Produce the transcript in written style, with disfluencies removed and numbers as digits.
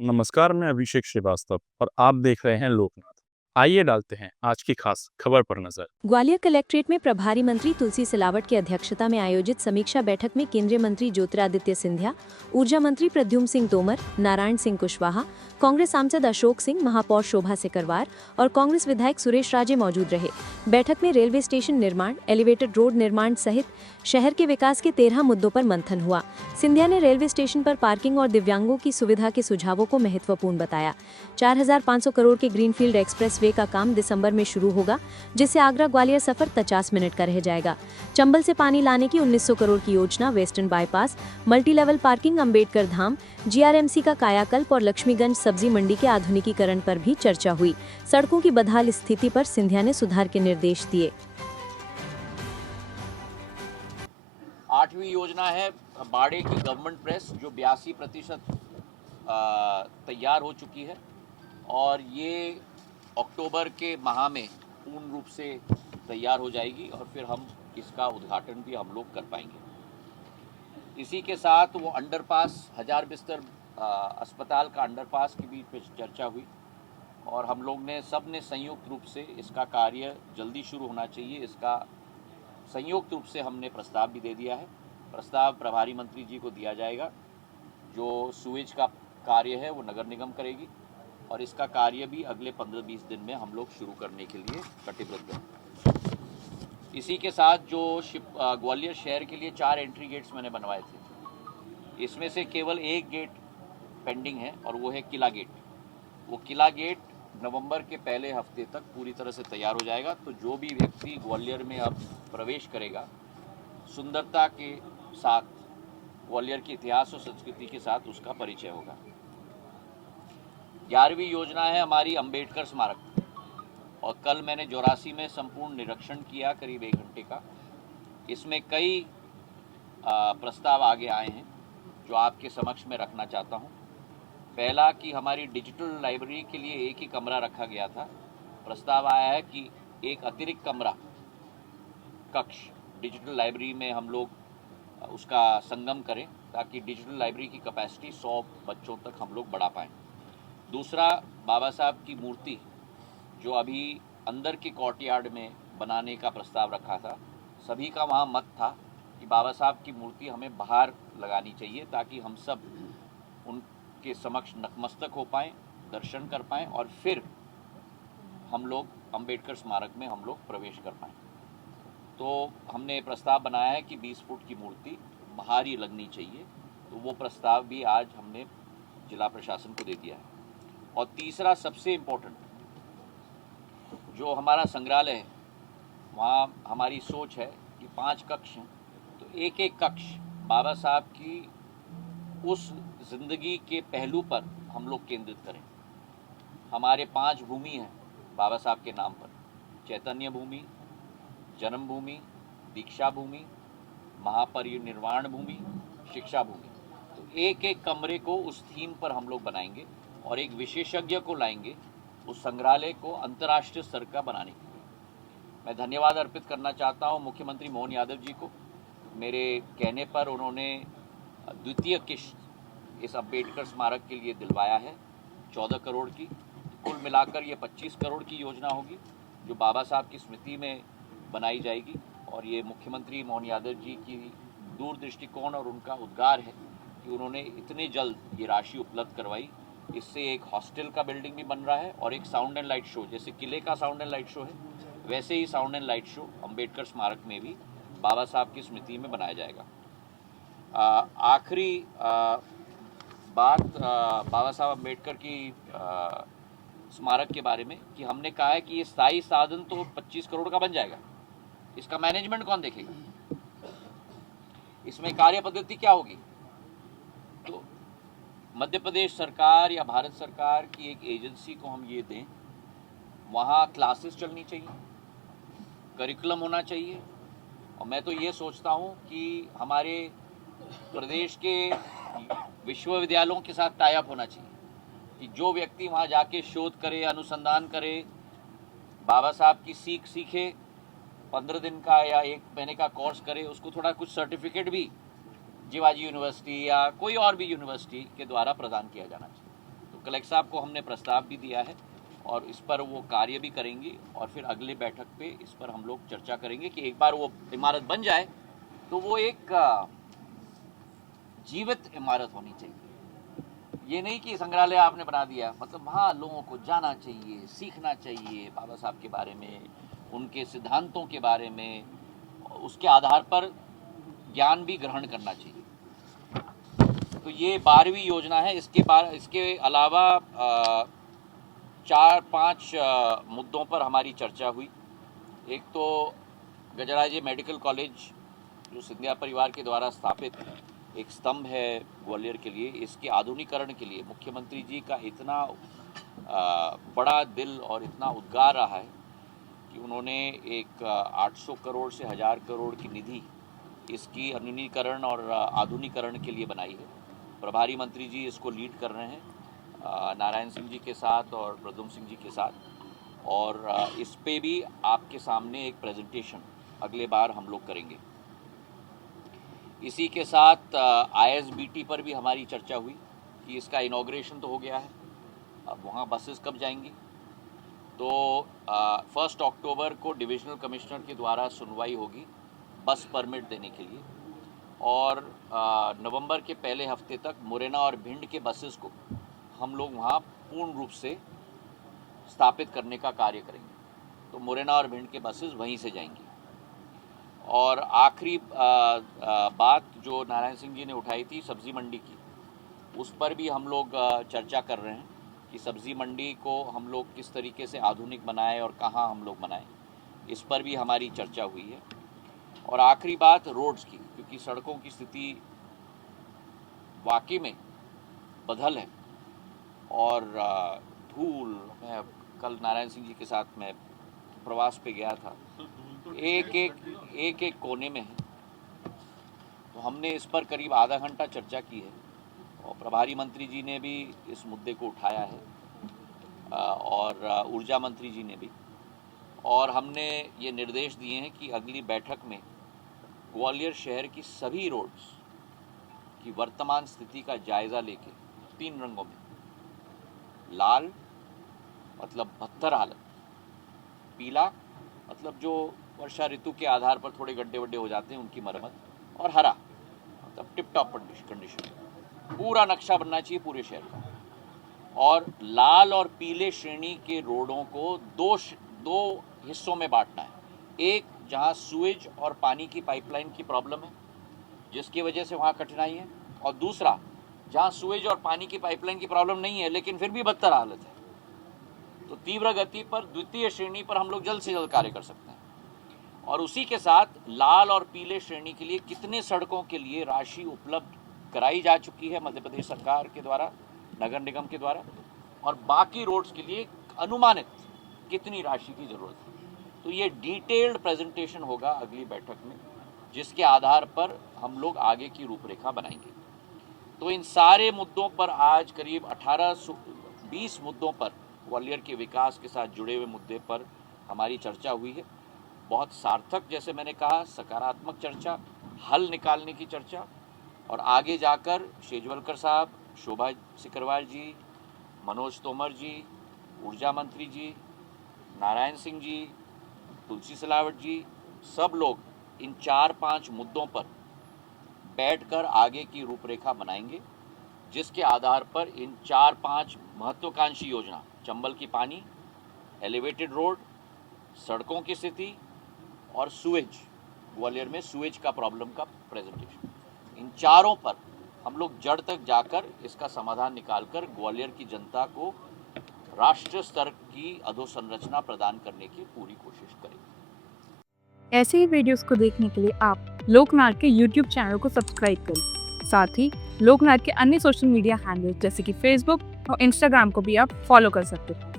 नमस्कार, मैं अभिषेक श्रीवास्तव और आप देख रहे हैं लोकनाथ। आइए डालते हैं आज की खास खबर पर नजर। ग्वालियर कलेक्ट्रेट में प्रभारी मंत्री तुलसी सिलावट की अध्यक्षता में आयोजित समीक्षा बैठक में केंद्रीय मंत्री ज्योतिरादित्य सिंधिया, ऊर्जा मंत्री प्रद्युम्न सिंह तोमर, नारायण सिंह कुशवाहा, कांग्रेस सांसद अशोक सिंह, महापौर शोभा सिकरवार और कांग्रेस विधायक सुरेश राजे मौजूद रहे। बैठक में रेलवे स्टेशन निर्माण, एलिवेटेड रोड निर्माण सहित शहर के विकास के 13 मुद्दों पर मंथन हुआ। सिंधिया ने रेलवे स्टेशन पर पार्किंग और दिव्यांगों की सुविधा के सुझावों को महत्वपूर्ण बताया। 4500 करोड़ के ग्रीनफील्ड एक्सप्रेस वे का काम दिसंबर में शुरू होगा, जिससे आगरा ग्वालियर सफर 50 मिनट का रह जाएगा। चंबल से पानी लाने की 1900 करोड़ की योजना, western bypass, multi level parking, Ambedkar Dham, GRMC का कायाकल्प और लक्ष्मीगंज सब्जी मंडी के आधुनिकीकरण पर भी चर्चा हुई। सड़कों की बदहाल स्थिति पर सिंधिया ने सुधार के निर्देश दिए। 8वीं योजना है बाड़े की गवर्नमेंट प्रेस, जो 82% तैयार हो चुकी है और ये अक्टूबर के माह में पूर्ण रूप से तैयार हो जाएगी और फिर हम इसका उद्घाटन भी हम लोग कर पाएंगे। इसी के साथ वो अंडरपास, 1000 बिस्तर अस्पताल का अंडरपास के बीच में चर्चा हुई और हम लोग ने सब ने संयुक्त रूप से इसका कार्य जल्दी शुरू होना चाहिए, इसका संयुक्त रूप से हमने प्रस्ताव भी दे दिया है। प्रस्ताव प्रभारी मंत्री जी को दिया जाएगा। जो सुएज का कार्य है वो नगर निगम करेगी और इसका कार्य भी अगले 15-20 दिन में हम लोग शुरू करने के लिए कटिबद्ध हैं। इसी के साथ जो ग्वालियर शहर के लिए 4 एंट्री गेट्स मैंने बनवाए थे, इसमें से केवल एक गेट पेंडिंग है और वो है किला गेट। वो किला गेट नवंबर के पहले हफ्ते तक पूरी तरह से तैयार हो जाएगा। तो जो भी व्यक्ति ग्वालियर में अब प्रवेश करेगा, सुंदरता के साथ, ग्वालियर के इतिहास और संस्कृति के साथ उसका परिचय होगा। 11वीं योजना है हमारी अंबेडकर स्मारक और कल मैंने 84 में संपूर्ण निरीक्षण किया, करीब 1 घंटे का। इसमें कई प्रस्ताव आगे आए हैं जो आपके समक्ष में रखना चाहता हूँ। पहला कि हमारी डिजिटल लाइब्रेरी के लिए एक ही कमरा रखा गया था। प्रस्ताव आया है कि एक अतिरिक्त कमरा, कक्ष डिजिटल लाइब्रेरी में हम लोग उसका संगम करें ताकि डिजिटल लाइब्रेरी की कैपेसिटी 100 बच्चों तक हम लोग बढ़ा पाएँ। दूसरा, बाबा साहब की मूर्ति जो अभी अंदर के कोर्टयार्ड में बनाने का प्रस्ताव रखा था, सभी का वहाँ मत था कि बाबा साहब की मूर्ति हमें बाहर लगानी चाहिए ताकि हम सब उनके समक्ष नतमस्तक हो पाएँ, दर्शन कर पाएँ और फिर हम लोग अंबेडकर स्मारक में हम लोग प्रवेश कर पाएँ। तो हमने प्रस्ताव बनाया है कि 20 फुट की मूर्ति बाहर ही लगनी चाहिए। तो वो प्रस्ताव भी आज हमने जिला प्रशासन को दे दिया है। और तीसरा, सबसे इम्पोर्टेंट, जो हमारा संग्रहालय है, वहाँ हमारी सोच है कि 5 कक्ष हैं, तो एक एक कक्ष बाबा साहब की उस जिंदगी के पहलू पर हम लोग केंद्रित करें। हमारे 5 भूमि हैं बाबा साहब के नाम पर: चैतन्य भूमि, जन्मभूमि, दीक्षा भूमि, महापरिनिर्वाण भूमि, शिक्षा भूमि। तो एक एक कमरे को उस थीम पर हम लोग बनाएंगे और एक विशेषज्ञ को लाएंगे उस संग्रहालय को अंतर्राष्ट्रीय स्तर का बनाने के लिए। मैं धन्यवाद अर्पित करना चाहता हूं मुख्यमंत्री मोहन यादव जी को। मेरे कहने पर उन्होंने द्वितीय किश्त इस अम्बेडकर स्मारक के लिए दिलवाया है 14 करोड़ की। कुल मिलाकर ये 25 करोड़ की योजना होगी जो बाबा साहब की स्मृति में बनाई जाएगी। और ये मुख्यमंत्री मोहन यादव जी की दूरदृष्टिकोण और उनका उद्गार है कि उन्होंने इतने जल्द ये राशि उपलब्ध करवाई। इससे एक हॉस्टल का बिल्डिंग भी बन रहा है और एक साउंड एंड लाइट शो, जैसे किले का साउंड एंड लाइट शो है, वैसे ही sound and light show Ambedkar स्मारक में भी बाबा साहब की स्मृति में बनाया जाएगा। आखिरी बात बाबा साहब अंबेडकर की स्मारक के बारे में कि हमने कहा है कि ये स्थायी साधन तो 25 करोड़ का बन जाएगा, इसका मैनेजमेंट कौन देखेगा, इसमें कार्य पद्धति क्या होगी। तो मध्य प्रदेश सरकार या भारत सरकार की एक एजेंसी को हम ये दें, वहाँ क्लासेस चलनी चाहिए, करिकुलम होना चाहिए। और मैं तो ये सोचता हूँ कि हमारे प्रदेश के विश्वविद्यालयों के साथ टाई अप होना चाहिए कि जो व्यक्ति वहाँ जाके शोध करे, अनुसंधान करे, बाबा साहब की सीख सीखे 15 दिन का या 1 महीने का कोर्स करे, उसको थोड़ा कुछ सर्टिफिकेट भी जीवाजी यूनिवर्सिटी या कोई और भी यूनिवर्सिटी के द्वारा प्रदान किया जाना चाहिए। तो कलेक्टर साहब को हमने प्रस्ताव भी दिया है और इस पर वो कार्य भी करेंगे और फिर अगले बैठक पे इस पर हम लोग चर्चा करेंगे कि एक बार वो इमारत बन जाए तो वो एक जीवित इमारत होनी चाहिए। ये नहीं कि संग्रहालय आपने बना दिया, मतलब वहाँ लोगों को जाना चाहिए, सीखना चाहिए बाबा साहब के बारे में, उनके सिद्धांतों के बारे में, उसके आधार पर ज्ञान भी ग्रहण करना चाहिए। तो ये 12वीं योजना है। इसके अलावा 4-5 मुद्दों पर हमारी चर्चा हुई। एक तो गजराजे मेडिकल कॉलेज जो सिंधिया परिवार के द्वारा स्थापित एक स्तंभ है ग्वालियर के लिए, इसके आधुनिकीकरण के लिए मुख्यमंत्री जी का इतना बड़ा दिल और इतना उद्गार रहा है कि उन्होंने एक 800 करोड़ से 1000 करोड़ की निधि इसकी आधुनिकीकरण और आधुनिकीकरण के लिए बनाई है। प्रभारी मंत्री जी इसको लीड कर रहे हैं नारायण सिंह जी के साथ और प्रद्युम्न सिंह जी के साथ, और इस पे भी आपके सामने एक प्रेजेंटेशन अगले बार हम लोग करेंगे। इसी के साथ ISBT पर भी हमारी चर्चा हुई कि इसका इनॉग्रेशन तो हो गया है, अब वहाँ बसेस कब जाएंगी। तो 1 अक्टूबर को डिविजनल कमिश्नर के द्वारा सुनवाई होगी बस परमिट देने के लिए, और नवंबर के पहले हफ्ते तक मुरैना और भिंड के बसेस को हम लोग वहाँ पूर्ण रूप से स्थापित करने का कार्य करेंगे। तो मुरैना और भिंड के बसेस वहीं से जाएंगी। और आखिरी बात जो नारायण सिंह जी ने उठाई थी सब्ज़ी मंडी की, उस पर भी हम लोग चर्चा कर रहे हैं कि सब्ज़ी मंडी को हम लोग किस तरीके से आधुनिक बनाएं और कहाँ हम लोग बनाएं, इस पर भी हमारी चर्चा हुई है। और आखिरी बात रोड्स की, क्योंकि सड़कों की स्थिति वाकई में बदहल है और धूल, मैं कल नारायण सिंह जी के साथ मैं प्रवास पे गया था, एक कोने में है। तो हमने इस पर करीब आधा घंटा चर्चा की है और प्रभारी मंत्री जी ने भी इस मुद्दे को उठाया है और ऊर्जा मंत्री जी ने भी, और हमने ये निर्देश दिए हैं कि अगली बैठक में ग्वालियर शहर की सभी रोड्स की वर्तमान स्थिति का जायज़ा लेके 3 रंगों में, लाल मतलब बदतर हालत, पीला मतलब जो वर्षा ऋतु के आधार पर थोड़े गड्ढे वड्ढे हो जाते हैं उनकी मरम्मत, और हरा मतलब टिप टॉप कंडीशन। पूरा नक्शा बनना चाहिए पूरे शहर का। और लाल और पीले श्रेणी के रोडों को दो हिस्सों में बांटना है। एक जहां सुएज और पानी की पाइपलाइन की प्रॉब्लम है जिसकी वजह से वहां कठिनाई है, और दूसरा जहां सुएज और पानी की पाइपलाइन की प्रॉब्लम नहीं है लेकिन फिर भी बदतर हालत है। तो तीव्र गति पर द्वितीय श्रेणी पर हम लोग जल्द से जल्द कार्य कर सकते हैं। और उसी के साथ लाल और पीले श्रेणी के लिए कितने सड़कों के लिए राशि उपलब्ध कराई जा चुकी है मध्य प्रदेश सरकार के द्वारा, नगर निगम के द्वारा, और बाकी रोड्स के लिए अनुमानित कितनी राशि की ज़रूरत है। तो ये डिटेल्ड प्रेजेंटेशन होगा अगली बैठक में, जिसके आधार पर हम लोग आगे की रूपरेखा बनाएंगे। तो इन सारे मुद्दों पर आज करीब 18-20 मुद्दों पर, ग्वालियर के विकास के साथ जुड़े हुए मुद्दे पर हमारी चर्चा हुई है। बहुत सार्थक, जैसे मैंने कहा, सकारात्मक चर्चा, हल निकालने की चर्चा, और आगे जाकर शेजवलकर साहब, शोभा सिकरवार जी, मनोज तोमर जी, ऊर्जा मंत्री जी, नारायण सिंह जी, तुलसी सिलावट जी, सब लोग इन 4-5 मुद्दों पर बैठकर आगे की रूपरेखा बनाएंगे, जिसके आधार पर इन 4-5 महत्वाकांक्षी योजना, चंबल की पानी, एलिवेटेड रोड, सड़कों की स्थिति और सुएज, ग्वालियर में सुएज का प्रॉब्लम का प्रेजेंटेशन, इन चारों पर हम लोग जड़ तक जाकर इसका समाधान निकालकर ग्वालियर की जनता को राष्ट्रीय स्तर की अधोसंरचना प्रदान करने की पूरी कोशिश करेंगे। ऐसे ही वीडियोस को देखने के लिए आप लोकनाथ के YouTube चैनल को सब्सक्राइब करें। साथ ही लोकनाथ के अन्य सोशल मीडिया हैंडल्स जैसे कि फेसबुक और इंस्टाग्राम को भी आप फॉलो कर सकते हैं।